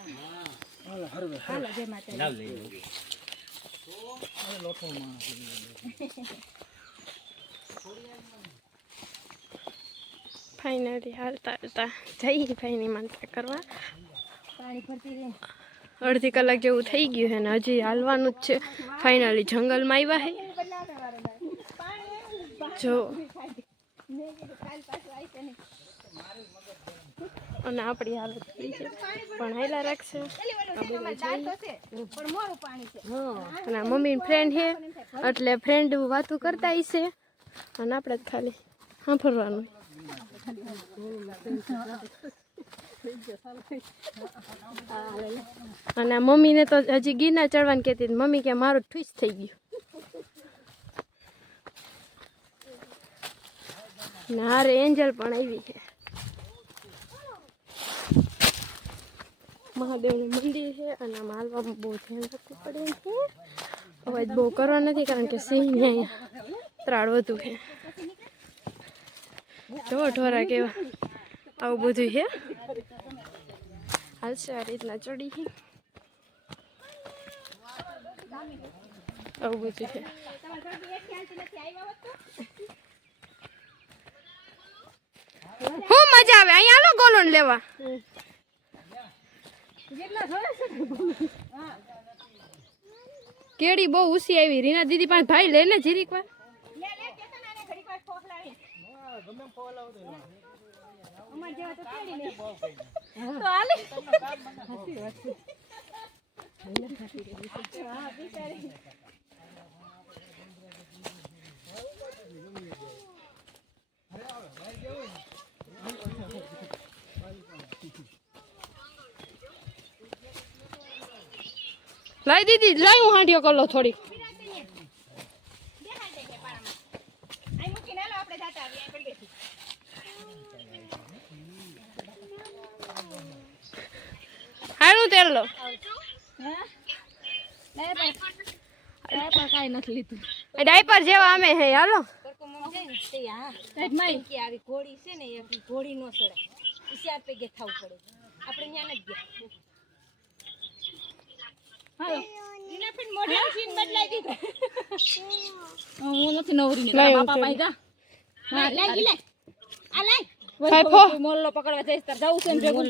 હાલો finally હાલતા હાલતા જઈ ફાઈની માનતા કરવા. અડધી કલાક જેવું થઈ ગયું છે ને હજી હાલવાનું જ છે. ફાઇનલી જંગલમાં આવ્યા છે. જો. અને આપણી હાલત થઈ છે. પણ હેલા રાખશે. અને મમ્મી ફ્રેન્ડ છે એટલે ફ્રેન્ડ વાતું કરતા હશે અને આપણે જ ખાલી સાંભળવાનું અને મમ્મીને તો હજી ગીરના ચડવાની કહેતી હતી. મમ્મી કે મારું ઠુસ થઈ ગયું. ને હારે એન્જલ પણ આવી છે. મહાદેવનું મંદિર છે અને આમાં બહુ ધ્યાન રાખવું પડે છે. અવાજ બહુ કરવા નથી કારણ કે સિંહને ત્રાળ વધુ છે. જો ઢોરા કેવા? આવું બધું છે? હાલશે આ રીતના ચડી છે. આવું બધું છે. હું મજા આવે. અહીંયા હાલો ગોલોન લેવા. કેડી બહુ ઉસી આવી. રીના દીદી પાસે ભાઈ લે ને જીરીક વાર. તો હાલે. લાઈ દીદી લાઈ હું હાંડિયો કર થોડીક. હારું તેલ લો. કાંઈ નથી લીધું ડાયપર જેવા અમે હે, હાલો. આવી ઘોડી છે ને ઘોડી નો સડે ઈ ચાર પૈકે થાવું પડે. આપણે ત્યાં નથી ગયા હાલો એના પણ મોઢા સીન બદલાઈ દીધો હું. નથી નવરી બાપા ભાઈ જા આ મોરલો પકડવા જઈશ તાર જવું છે ભેગું?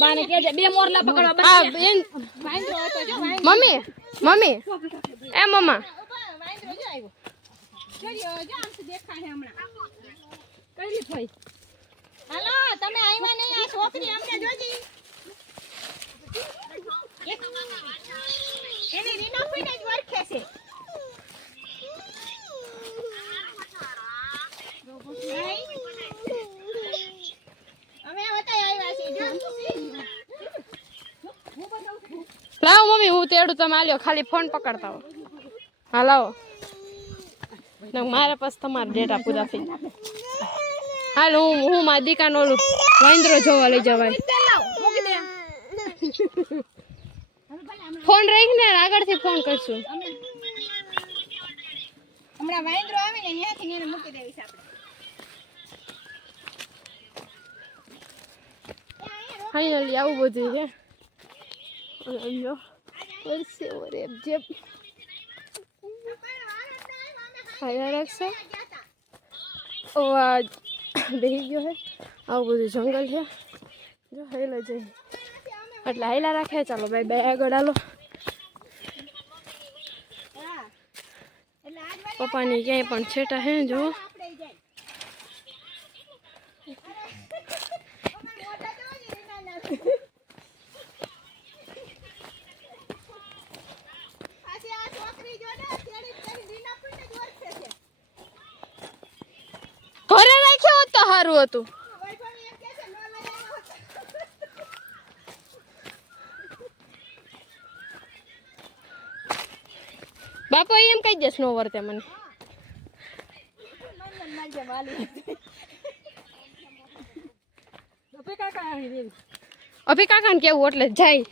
બાને બે મોરલા પકડવા બસ મમ્મી મમ્મી એ મમ્મા ઊભા, વાંદરો જો આવ્યો જોયો જો આમથી દેખાડે હમણાં કઈ થઈ હાલો તમે આવ્યા નહીં આ છોકરી અમને જોજી. લાવો મમ્મી, હું તેડું, તમે આલ્યો, ખાલી ફોન પકડતા હો. હા, લાવો. મારા પાસે તમારા ડેટા પૂરા થઈ હાલ, હું હું મારા દીકાનો ઓલું જોવા લઈ જવાય ફોન રાખીને આગળથી ફોન કરશું. હમણાં વાંદરો આવે ને ત્યાંથી એને મૂકી દેવીશ આપણે. ફાઇનલી આવું બધું છે. જો પરસેવો રેપ જેપ ખાયા રાખશે અવાજ બેસી ગયો હે આવું બધું જંગલ છે. જો હેલો જઈ. એટલે હાયલા રાખે ચાલો ભાઈ બાય આગળ હાલો એટલે આજ વાળી પપ્પાની ક્યાંય પણ છેટા હે જો. જાય મોટા તો જ રીના ના પાછી આ છોકરી જો ને તેડી તેડી રીના પીને જ વરસે છે ઘરે રાખ્યો હોત તો સારું હતું વૈભવી એમ કહે છે નો લઈ આવ્યો હોત. બાપો એમ કહી દેસ નો વર્તે મને. ગપે કાકા કેવું એટલે જાય.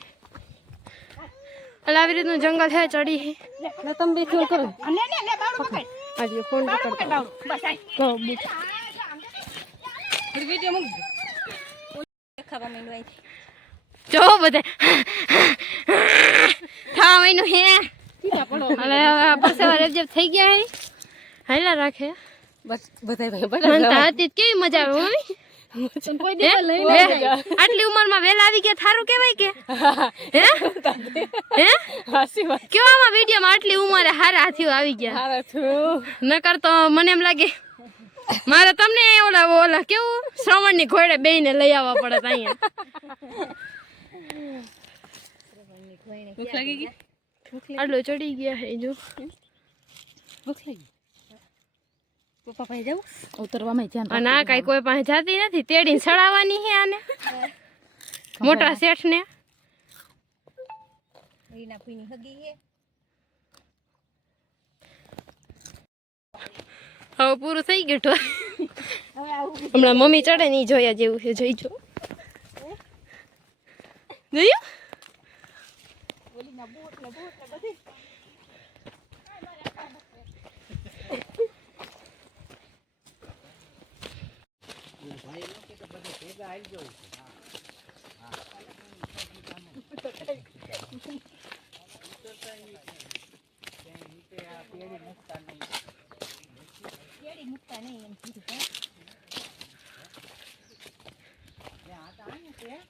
એટલે આવી રીતનું જંગલ છે ચડી તમે બે ફોન કરો આજે ફોન અહીંથી જો, બધે. થાવ એનું હે. હવે પરસેવા રેબજેબ થઈ ગયા હે. હાલા રાખે. બસ બધાય ભાઈ મને તો હતી જ કેવી મજા આવે આટલી ગયા થારું કેવાય કે? હે હે? હાસી વાત. કેવામાં આટલી ઉંમરે હારા હાથીઓ આવી ગયા? નકર તો મને એમ લાગે મારે તમને ઓલા ઓલા કેવું? શ્રવણની ઘોડે બેયને લઈ આવવા પડે અહીંયા. ભૂખ લાગી ગઈ? આટલો ચડી ગયા હે જો. ભૂખ લાગી. પપ્પા પાસે જાવ ઉતરવામાં ધ્યાન ના કાંઈ કોઈ પાસે જાતી નથી. તેડીને સડાવવાની છે આને. મોટા શેઠને. રીના પીની હગી હે. હવે પૂરું થઈ ગયું તો. હમણાં મમ્મી ચડે નહીં જોયા જેવું છે. જોઈ જો. જોયું? કેડી મૂકતા નહીં એમ કીધું હે વિહામો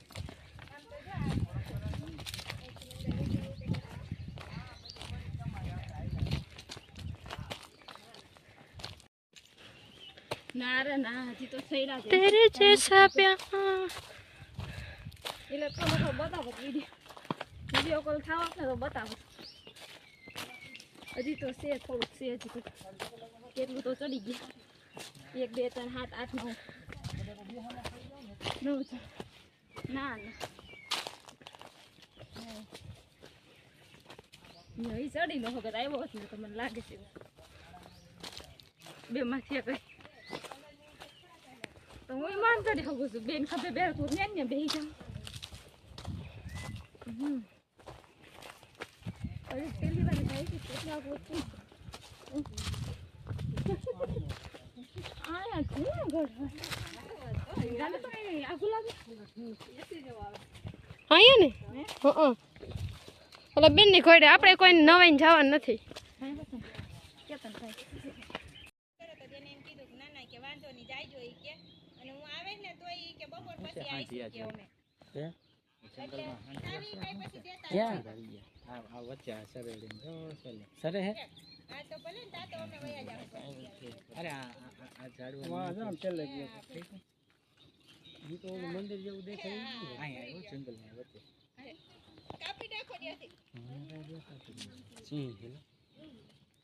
ના રે ના હજી તો થયેલા તેરે જે સાપ્યા એટલે તો તો બતાવો વીડિયો. વીડિયો કોલ થાવ આપને તો બતાવો. હજી તો છે થોડુંક છે હજી તો. કેટલું તો ચડી ગયું. એક બે ત્રણ સાત આઠ નવ. નવ ના ના. ચડી નો વખત આવ્યો હતો તો મને લાગે છે. બે માંથી કઈ તો હું માન ચડી શકું છું બેન ખભે બે તું ને ને બેહી જાઉં હમ અરે પેલી વાર જાય છે કેટલા ગોતું આયા છે ને ગઢ ગાલે તો કઈ આગુ લાગે અહીંયા ને હં ઓલા બેનની ઘોડે આપણે કોઈ નવાઈને જવાનું નથી કેતન થાય કરે તો તેને એમ કીધું કે ના ના કે વાંધો નહીં જાયજો ઈ કે અને હું આવે ને તો ઈ સરે હે આ તો ભલે ને તા તો અમે વયા જાવ. અરે આ આ- આ ઝાડવા મંદિર જેવું દેખાય. અહીંયા આવ્યું જંગલની વચ્ચે. કાપી નાખો ત્યાંથી. સિંહ છે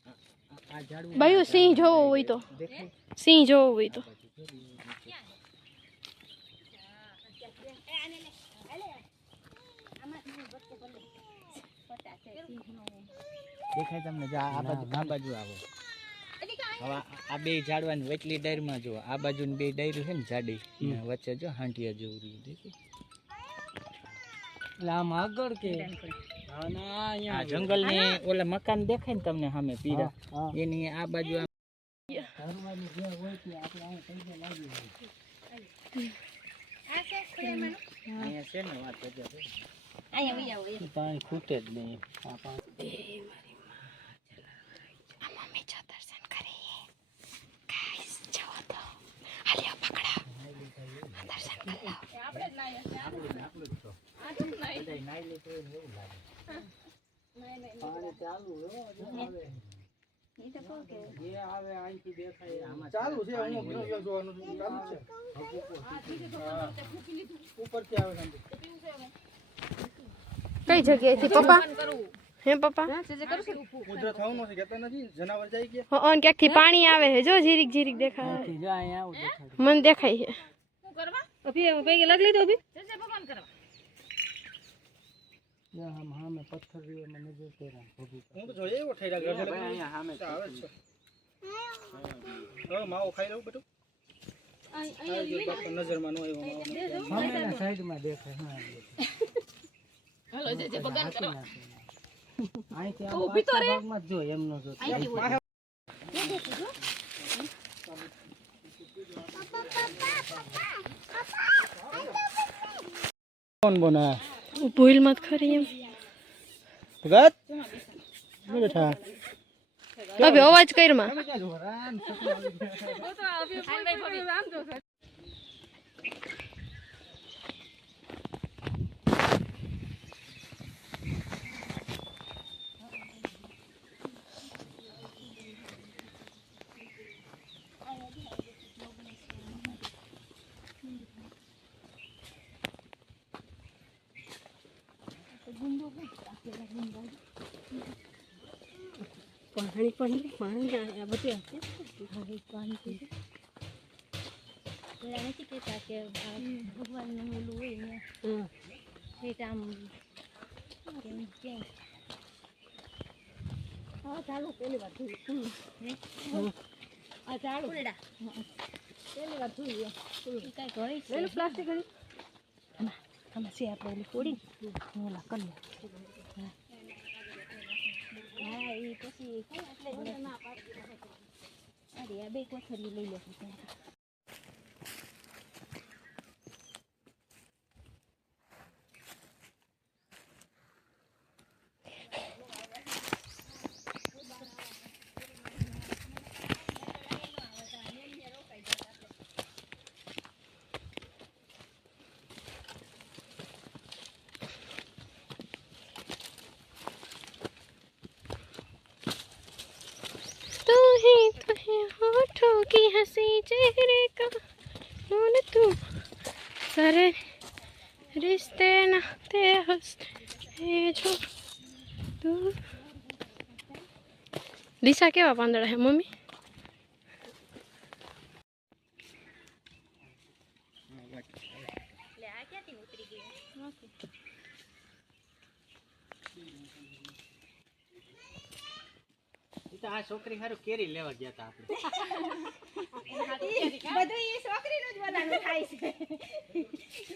આ- આ- આ ઝાડવું બાયું સિંહ જોવો હોય તો. સિંહ જોવો હોય તો. દેખાય તમને જો આ બાજુ આ બાજુ આવો. હવે આ- બે ઝાડવાની વેટલી ડાયરમાં જો આ બાજુ બે ડાયરું છે ને જાડી વચ્ચે જો હાંટિયા જેવું રહ્યું દેખી? આમ આગળ કે? આ જંગલ ને ઓલા મકાન દેખાય ને તમને સામે પીરા એની આ બાજુ આ છે ને વાત પાણી ખૂટે જ નહીં. ચાલુ છે હું વિડિયો જોવાનું છે ચાલુ આવે છે કઈ જગ્યાએથી? પપ્પા? હે પપ્પા? કુદરત થવાનું છે. કહેતા નથી જનાવર જાય કે. હં ક્યાંકથી પાણી આવે છે જો જીરીક જીરીક દેખાય. જો અહીંયા આવું દેખાડે મને દેખાય છે. અભી પૈકી લગ લીધો અભી. જજે ભગવાન કરવા. આમ સામે પથ્થર રહ્યો એમાં નજર કર્યા ભોગી હું તો જોઈએ એવો થઈ રહ્યો ભાઈ અહીંયા સામે આવે છે. હા માવો ખાઈ લઉં બધું. આવી ગયો બાપા નજરમાં નો આવ્યો માવો. સામેના સાઈડમાં દેખાય હા કરવા. ભાગમાં જ જો. જો કોણ બોના ભૂલ મત ખરી એમ. ભગત? બેઠા? હવે અવાજ કરમાં પાણી પણ પાણી આ બધું આપે. પાણી પી પેલા નથી કહેતા કે ભગવાનનું ઓલું હોય ને હા પેટ આમ કેમ કેમ હા ચાલુ પેલી વાર જોયું આ ચાલુ પેલી વાર જોયું કાંઈક હોય પ્લાસ્ટિક આમાં છે આપણે ઓલી ફોડી ઓલા કરી પછી અરે આ બે કોથળી લઈ લે. होठों की हंसी चेहरे का नून तू सारे रिश्ते नाते हंसते जो तू દિશા કેવા પાંદડા હે મમ્મી એટલે આ ક્યાંથી ઉતરી ગયું તો આ છોકરી હારું કેરી લેવા ગયા હતા આપણે. બધું એ છોકરીનું જ થાય છે.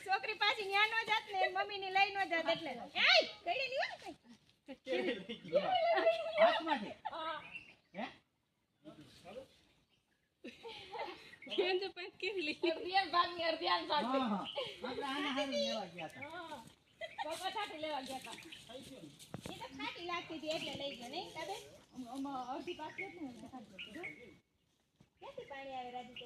છોકરી પાછી ન્યા નો જાત ને મમ્મી ની લઈ નો જાત એટલે એય કઈ નહીં હોય કઈ? હાથમાંથી? હે? હા હા. આપણે આને હારું લેવા ગયા હતા રાજુ કે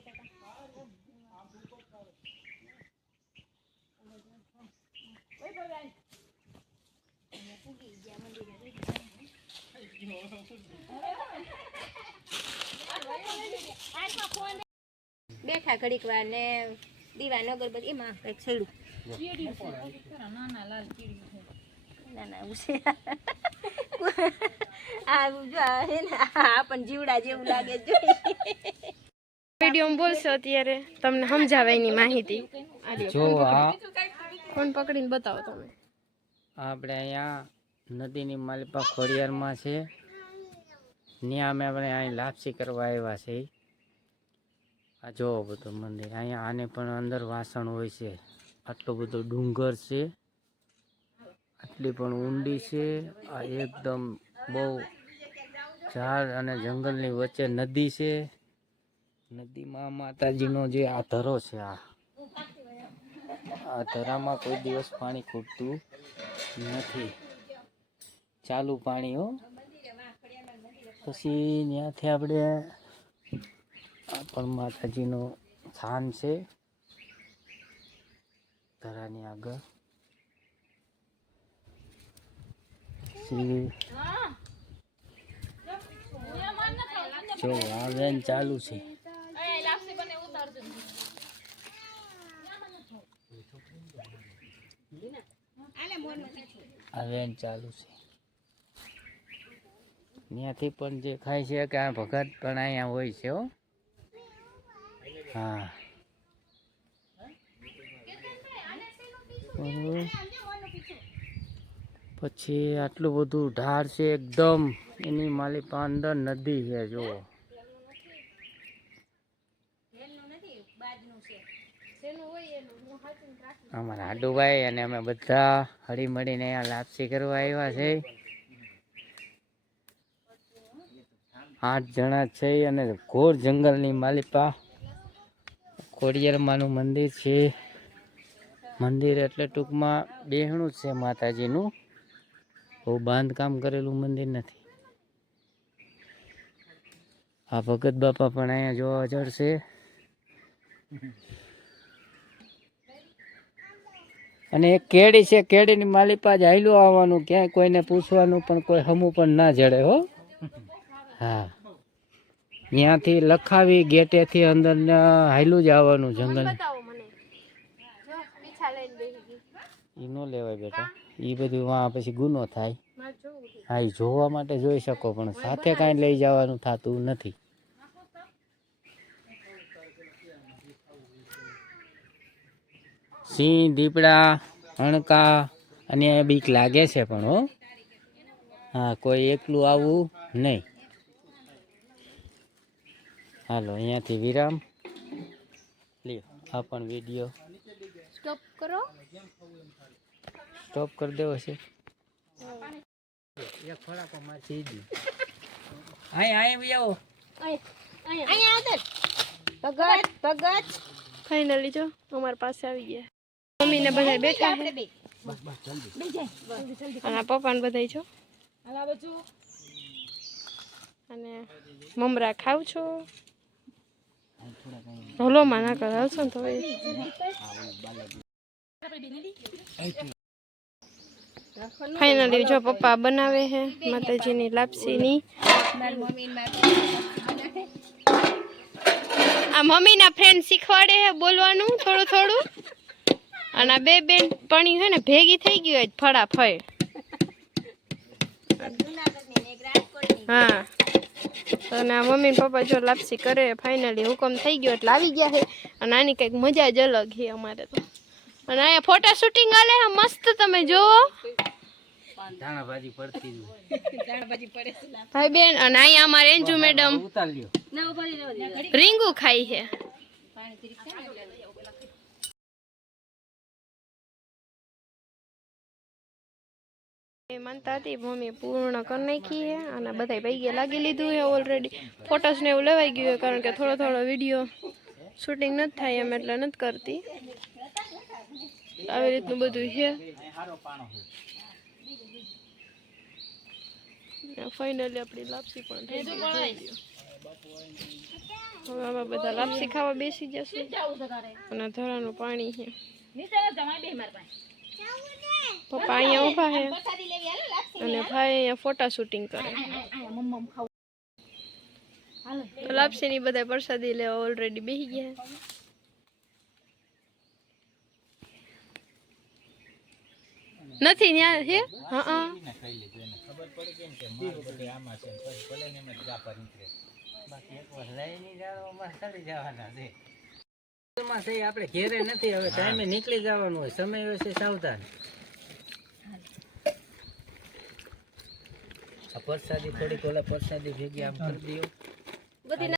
બેઠા ઘડીક વાર ને દીવા નગરબત્તી એમાં કંઈક છેડું જીવડા જેવું લાગે જો વીડિયો બોલશો અત્યારે તમને સમજાવે એની માહિતી. જો આ ફોન પકડીને બતાવો તમે. આપણે અહીંયા નદીની માલિપા ખોડિયારમાં છે. ત્યાં અમે આપણે અહીં લાપસી કરવા આવ્યા છે આ જોવો બધું મંદિર. અહીંયા આને પણ અંદર વાસણ હોય છે. આટલો બધો ડુંગર છે. આટલી પણ ઊંડી છે. આ એકદમ બહુ ઝાડ અને જંગલની વચ્ચે નદી છે. નદીમાં માતાજીનો જે આ ધરો છે આ. આ ધરામાં કોઈ દિવસ પાણી ખૂટતું નથી. ચાલુ પાણી હો. પછી ત્યાંથી આપણે આ પણ માતાજીનું સ્થાન છે. ધરાની આગળ. જો આ વેન ચાલુ છે. આ વેન ચાલુ છે. ત્યાંથી પણ જે ખાય છે કે આ ભગત પણ અહીંયા હોય છે હો. હા. બરોબર. પછી આટલું બધું ઢાળ છે એકદમ. એની માલિપા અંદર નદી છે, જુઓ. અમારા આડુભાઈ અને અમે બધા હળી મળીને અહીંયા લાપસી કરવા આવ્યા છે. આઠ જણા છે અને ઘોર જંગલની માલિપા ખોડિયારમાનું મંદિર છે. મંદિર એટલે ટૂંકમાં બેહણું જ છે માતાજીનું. બહુ બાંધકામ કરેલું મંદિર નથી. આ ભગત બાપા પણ અહીંયા જોવા જડશે અને એક કેડી છે, કેડીની માલિપા જ હાઈલું આવવાનું, ક્યાંય કોઈને પૂછવાનું પણ કોઈ હમું પણ ના જડે હો. હા. ત્યાંથી લખાવી, ગેટેથી અંદર હાઈલું જ આવવાનું જંગલ બતાવો મને જો પીછા લઈને બેસી ગઈ એ ન લેવાય બેટા. એ બધું વાં પછી ગુનો થાય. હા એ જોવા માટે જોઈ શકો, પણ સાથે કાંઈ લઈ જવાનું થતું નથી. સિંહ, દીપડા અણકા અને બીક લાગે છે પણ, હો. હા, કોઈ એકલું આવવું નહીં. હાલો, અહીંયાથી વિરામ. લ્યો, આ પણ વીડિયો. સ્ટોપ કરો. સ્ટોપ કરી દેવો છે. એક ખોરાક મારથી જ અહીં અહીં બી આવો અહીંયા આગળ ભગત ભગત. ફાઇનલી જો અમારી પાસે આવી ગયા. મમ્મીને બધા બેઠા આપણે બે. અને બધા છો મમરા ખાવ છો? હલોમાં ના કર હાલશો ને તો ફાઇનલી જો પપ્પા બનાવે છે માતાજીની લાપસીની. ને આ મમ્મીના ફ્રેન્ડ શીખવાડે છે બોલવાનું થોડું થોડું. અને આ બે બેન પાણી છે ને ભેગી થઈ ગયું હોય ફળાફળ ને હા. અને આ મમ્મી ને પપ્પા જો લાપસી કરે ફાઇનલી હુકમ થઈ ગયો એટલે આવી ગયા છે. અને આની કંઈક મજા જ અલગ છે અમારે તો. અને અહીંયા ફોટા શૂટિંગ આલે મસ્ત તમે જુઓ. ધાણા પડતી જ પડે ભાઈ બેન અને અહીંયા અમારે એન્જુ મેડમ. ઉતાર લ્યો ના ઊભા રહી રહેવા દે. રીંગુ ખાઈ છે. માનતા હતી મમ્મી પૂર્ણ કરી નાખી છે અને બધા ભાઈએ લાગી લીધું છે ઓલરેડી ફોટોસ ને એવું લેવાઈ ગયું છે કારણ કે થોડો થોડો વીડિયો શૂટિંગ નથી થાય એમ એટલે નથી કરતી. આવી રીતનું બધું છે. ફાઇનલી આપણી લાપસી પણ થઈ ગઈ હવે આમાં બધા લાપસી ખાવા બેસી જશે. અને ધરાનું પાણી છે. પપ્પા અહીંયા ઊભા છે. અને ભાઈ અહીંયા ફોટા શૂટિંગ કરે લાપસીની બધા પ્રસાદી લેવા ઓલરેડી બેસી ગયા છે. નથી ત્યાં છે હા હા બાકી એક વાર લઈને જાઓ, અમારે ચાલી છે. એમાં છે, આપણે ઘેરે નથી હવે ટાઈમે નીકળી જવાનું હોય સમય વિશે સાવધાન. પ્રસાદી થોડીક ઓલા પ્રસાદી ભેગી આમ કરી દો